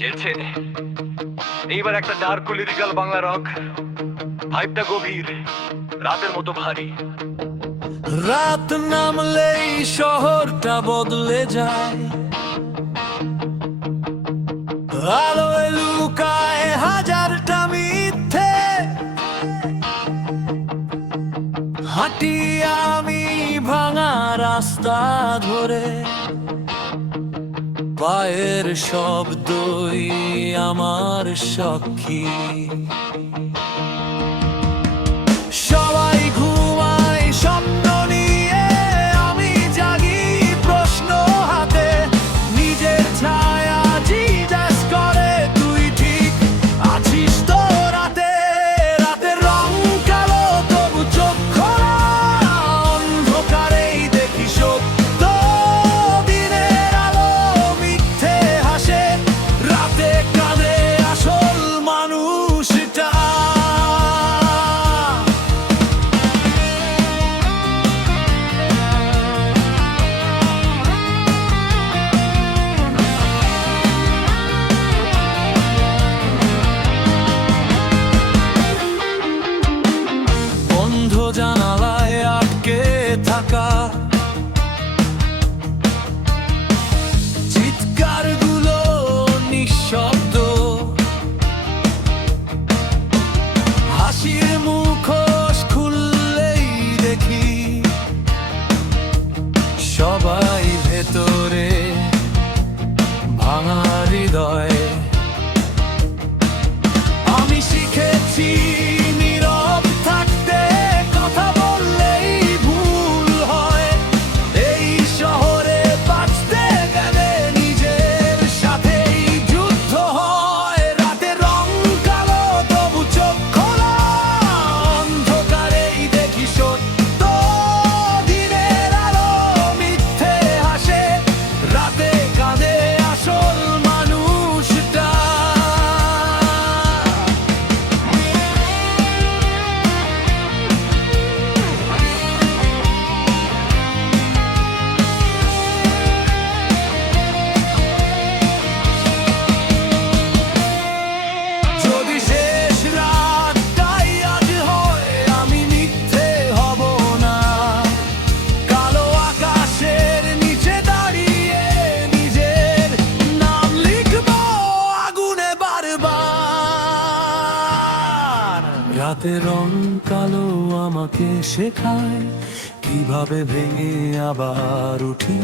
চলছে এইবার একটা ডার্ক লিরিক্যাল বাংলা রক, ভাইবটা গভীর, রাতের মতো ভারী। রাত নামলেই শহরটা বদলে যায়, আলোয় লুকায় হাজারটা মিথ্যে। হাঁটি আমি ভাঙা রাস্তা ধরে, পায়ের শব্দই আমার সাক্ষী। সবাই ঘুমায় স্বপ্ন নিয়ে, আমি জাগি প্রশ্ন হাতে। নিজের ছায়া জিজ্ঞেস করে, তুই ঠিক আছিস তো রাতে? রাতের রং কালো তবু চোখ খোলা, অন্ধকারেই দেখি সত্য। দিনের আলো মিথ্যে হাসে, রাতে কাঁদে আসল মানুষটা। বন্ধ জানালায় আটকে থাকা চিৎকারগুলো নিঃশব্দ, হাসির মুখোশ খুললেই দেখি সবাই ভেতরে ভাঙা হৃদয়। আমি শিখেছি নীরব থাকতে, কথা বললেই ভুল হয়। এই শহরে বাঁচতে গেলে নিজের সাথেই যুদ্ধ হয়। রাতে রং কালো তবু চোখ খোলা, অন্ধকারেই দেখি সত্য। দিনের আলো মিথ্যে হাসে, রাতে কাঁদে আসল মানুষটা। যদি শেষ রাতটাই আজ হয়, আমি মিথ্যে হব না। কালো আকাশের নিচে দাঁড়িয়ে নিজের নাম লিখব আগুনে বারবার। রাতের রং কালো আমাকে শেখায় কিভাবে ভেঙে আবার উঠি।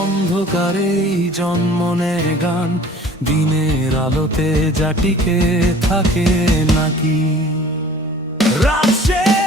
অন্ধকারেই জন্ম নেয় গান, দিনের আলোতে যা টিকে থাকে নাকি। রাত শেষ